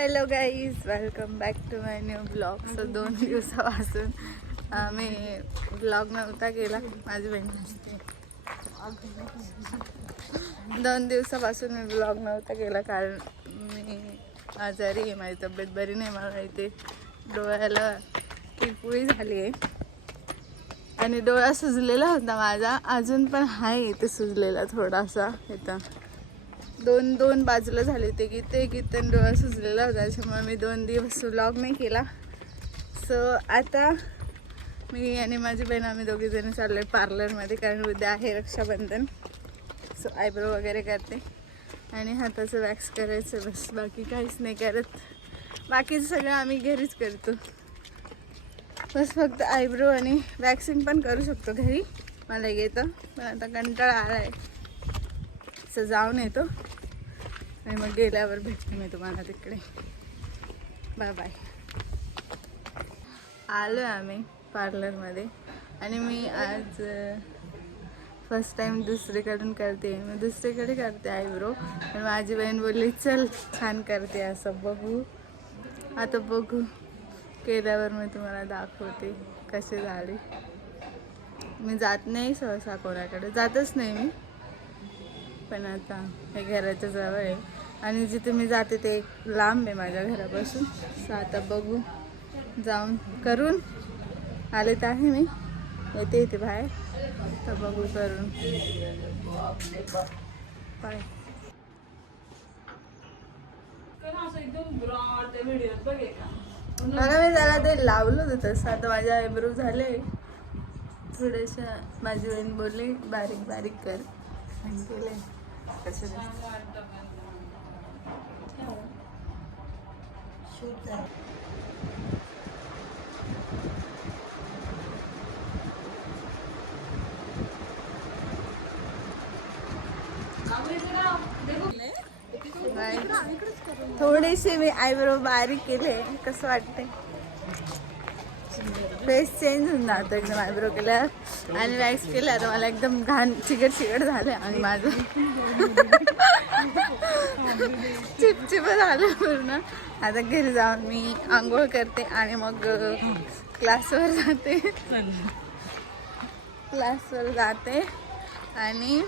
Hello guys, welcome back to my new blog. So 2 दिवसापासून मी blog नव्हता केला. माझी बहीण असते 2 दिवसापासून मी ब्लॉग नव्हता केला कारण मी आजारी आहे. माझी तब्येत बरी नाही. मला इथे डोळ्याला किरपुळी झाली आहे आणि डोळा सुजलेला होता माझा. अजून पण आहे इथे सुजलेला थोडासा. इथं दोन बाजूला झाले ते किती डोळा सुजलेला होता. त्याच्यामुळे मी 2 दिवस व्लॉग नाही केला. सो आता मी आणि माझी बहीण आम्ही दोघीजणी चाललो आहे पार्लरमध्ये कारण उद्या आहे रक्षाबंधन. सो आयब्रो वगैरे करते आणि हाताचं वॅक्स करायचं, बस बाकी काहीच नाही करत. बाकीचं सगळं आम्ही घरीच करतो. बस फक्त आयब्रो आणि वॅक्सिंग पण करू शकतो घरी, मला येतं. पण आता कंटाळा आला आहे. असं जाऊन येतो आणि मग गेल्यावर भेटते मी तुम्हाला तिकडे. Bye bye. आलो आम्ही पार्लरमध्ये आणि मी आज फर्स्ट टाइम दुसरीकडून करते. मी दुसरीकडे करते आयब्रो. पण माझी बहीण बोलली चल छान करते असं, बघू. आता बघू, केल्यावर मी तुम्हाला दाखवते कसे झाले. मी जात नाही सहसा कोणाकडे, जातच नाही मी. पण आता हे घराच्या जवळ आहे आणि जिथे मी जाते ते एक लांब आहे माझ्या घरापासून. सो आता बघू, जाऊन करून आले तर आहे मी, येते इथे बाहेर. तर बघू करून. बाय. मला मी त्याला ते लावलं होतं तसं. आता माझे आयब्रो झाले थोडेशा. माझी बहीण बोलली बारीक बारीक कर आणि केले. कसं थोडेसे मी आयब्रो बारीक केले. कसं वाटते? फेस चेंज होऊन जातो एकदम आयब्रो केल्यावर. आणि वॅक्स केलं तर मला एकदम घाण चिकट झाले आणि माझं चिपचिप झालं पूर्ण. आता घरी जाऊन मी आंघोळ करते आणि मग क्लासवर जाते आणि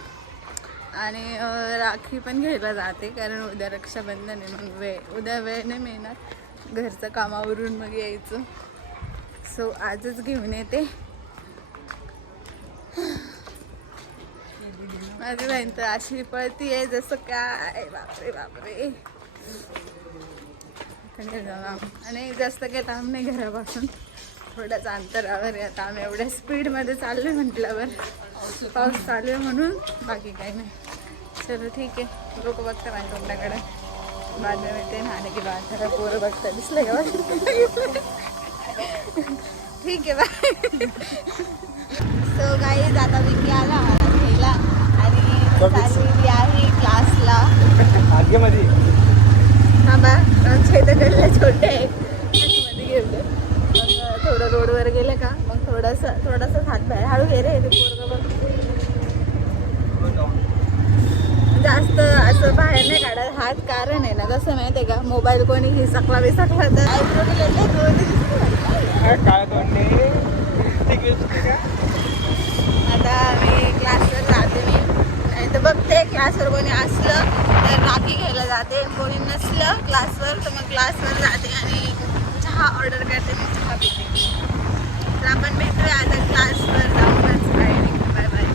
राखी पण घ्यायला जाते कारण उद्या रक्षाबंधन आहे. मग उद्या वेळ नाही मिळणार घरचं कामावरून मग यायचं. सो आजच घेऊन येते. माझी बहीण तर अशी पळती आहे जसं काय, बापरे बापरे. आणि जास्त काही लांब नाही घरापासून, थोड्याच अंतरावर आहे. आता आम्ही एवढ्या स्पीडमध्ये चाललो म्हटल्यावर पाऊस चालू आहे म्हणून, बाकी काही नाही. चलो ठीक आहे. लोक बघता माझ्या तोंडाकडे. बाद में मिळते नाणे की बात जरा पोरं बघता दिसलं का? ठीक आहे बाय. सो गाईज आता विकी आला मला घ्यायला आणि चाललेली आहे क्लासला. हा बा आमच्या इथं गल्ल्या छोटे आहेत मध्ये घेऊन. मग थोडं रोडवर गेलं का मग थोडंसं हात बाहेर हळू घे रे. ते पोरगं बघ जास्त असं बाहेर नाही काढत हात. कारण आहे ना कसं माहिती आहे का, मोबाईल कोणी हिसकला बिसकला तर आयब्रो आता मी क्लासवर जाते. मी नाही तर बघते क्लासवर कोणी असलं तर राखी घ्यायला जाते, कोणी नसलं क्लासवर तर मग क्लासवर जाते आणि चहा ऑर्डर करते. मी चहा पिते. तर आपण भेटूया आता क्लासवर जाऊनच. Bye bye.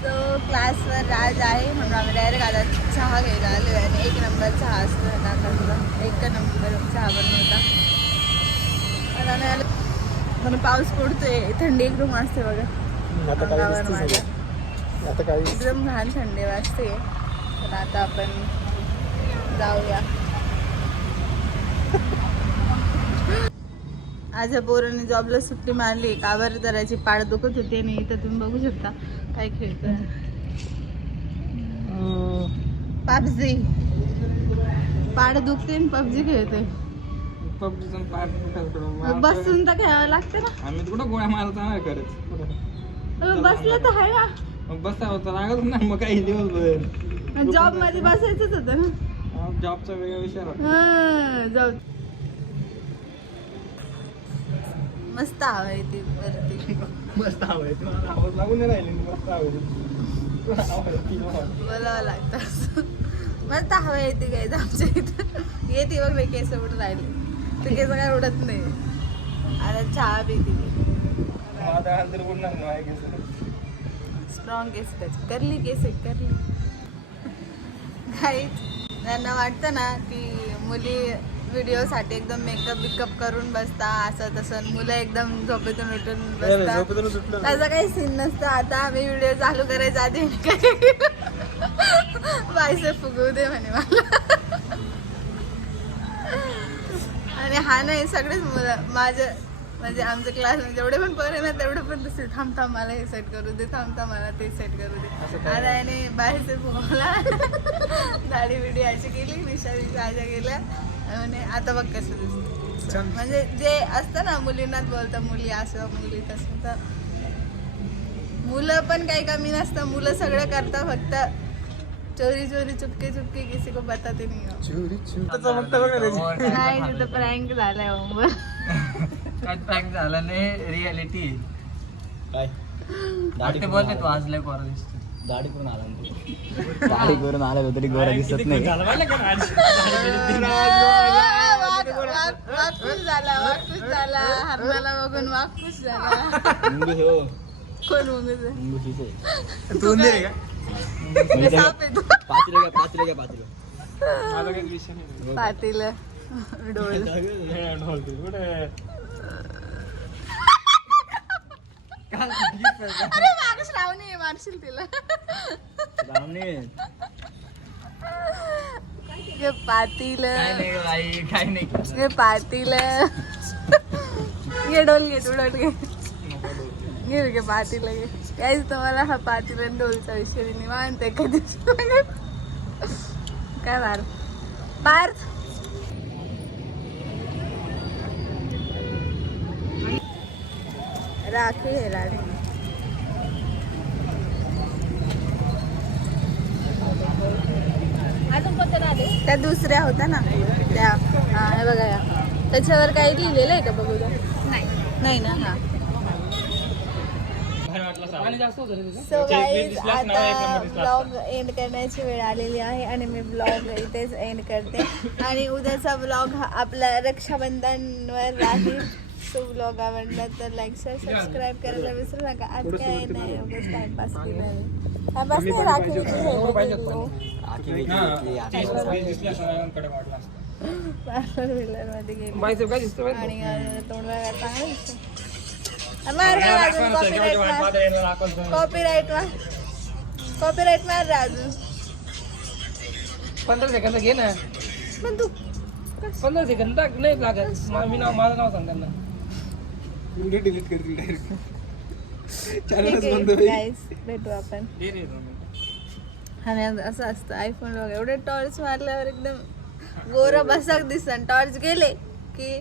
सो क्लासवर राज आहे म्हणून आम्ही डायरेक्ट आता चहा घ्यायला आलो आहे. आणि 1 नंबर चहा असतो ना, 1 नंबर चहा बनवता. आता आम्ही आलो म्हणून पाऊस पडतोय. थंडी एकदम वाजते बघा अंगावर माझ्या. एकदम घाण थंडी वाजते. पण आता आपण जाऊया. आज या पोरांनी जॉबला सुट्टी मारली. का बरं करायची, पाड दुखत होते. आणि इथं तुम्ही बघू शकता काय खेळतोय. पबजी. पाड दुखते आणि पबजी खेळतोय. बसून तर खेळावं लागतं ना. आम्ही कुठं गोळ्या मारता नाही करत. बसलं तर आहे ना. बसा होता लागत ना मग काही दिवसभर जॉब मध्ये बसायचंच होतं ना. जॉबचा वेगळा विषय होता. हा, जाऊ. मस्त हवा आहे ती वरती. मस्त आवडते मला. आवाज लागून नाही राहिले. मस्त आवडते. बोलावं लागतं असं. मस्त हवा येते काय आमच्या इथं. येते बघ नाही केस उडून राहिले. ते केस काय उडत नाही. आता चहा पिते माझा हात तर उडणार नाही. स्ट्रॉंग केस त्याची. करली केस आहे करली. काहीच त्यांना वाटतं ना की मुली व्हिडिओसाठी एकदम मेकअप बिकअप करून बसता असं तसं. मुलं एकदम झोपेतून उठून बसतात. त्याचा काही सीन नसतं. आता आम्ही व्हिडिओ चालू करायचा आधी पैसे फुगवू दे म्हणे मला. आणि हा नाही सगळेच मुलं माझं म्हणजे आमच्या क्लासमध्ये जेवढे पण पोरं आहे ना तेवढे पण तसे थांब मला हे सेट करू दे, थांब मला ते सेट करू दे. आता याने बाहेरचे फुगवला. दाढी बिडी अशी केली, निशा अशा गेल्या. आणि आता बघ कसं दिसतं. म्हणजे जे असतं ना मुलींनाच बोलतं मुली असं मुली तसं. तर मुलं पण काही कमी नसतं. मुलं सगळं करतात. फक्त चोरी चोरी चुपके चुपके किसी को बताते नहीं हो. नाही तिथं प्रँक झालाय हो. काय प्रँक झाला नाही रियालिटी काय ते बोलते तू आज लय कोरा दिसतो. दाढी करून आला दाढी करून आला तरी गोरा दिसत नाही. वाकूस झाला हरणाला बघून वाकूस झाला. कोण मुंगूस साप येतो. माझा काही विषय नाही. पातील डोळ. अरे माग श्रावणी मारशील तिला. पातील काय नाही बाई काय नाही. पातील घे डोल घे तू डोल घे घे पातील घे. काहीच तुम्हाला हा पातील आणि डोलचा विषय निवांत आहे कधी. काय पार्थ राखी हे राणी. त्या दुसऱ्या होत्या ना त्या हे बघा या त्याच्यावर काही लिहिलेलं आहे का बघू द्या. नाही ना. हा सो गाईज आता ब्लॉग एंड करण्याची वेळ आलेली आहे आणि मी ब्लॉग इथेच एंड करते. आणि उद्याचा ब्लॉग आपला रक्षाबंधनवर राहील. तो ब्लॉग आवडला तर लाईक शेअर सबस्क्राईब करायला विसरू नका. आज काय नाही उगाच टाइमपास केला टाइमपास नाही. राखी पार्लर व्हीलर मध्ये गेली आणि तोंडला चांगलं दिसतं. कॉपीराईट मार अजून 15 सेकंद घे ना. पण तू 15 सेकंद नाही लागत. माझं नाव सांग त्यांना. डिलीट करतील डायरेक्ट. गाईस भेटू आपण. आणि असं असतं आयफोन वगैरे एवढे टॉर्च मारल्यावर एकदम गोरा बसाक दिसतं. टॉर्च गेले की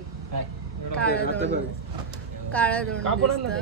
काळं तोंड दिसतं.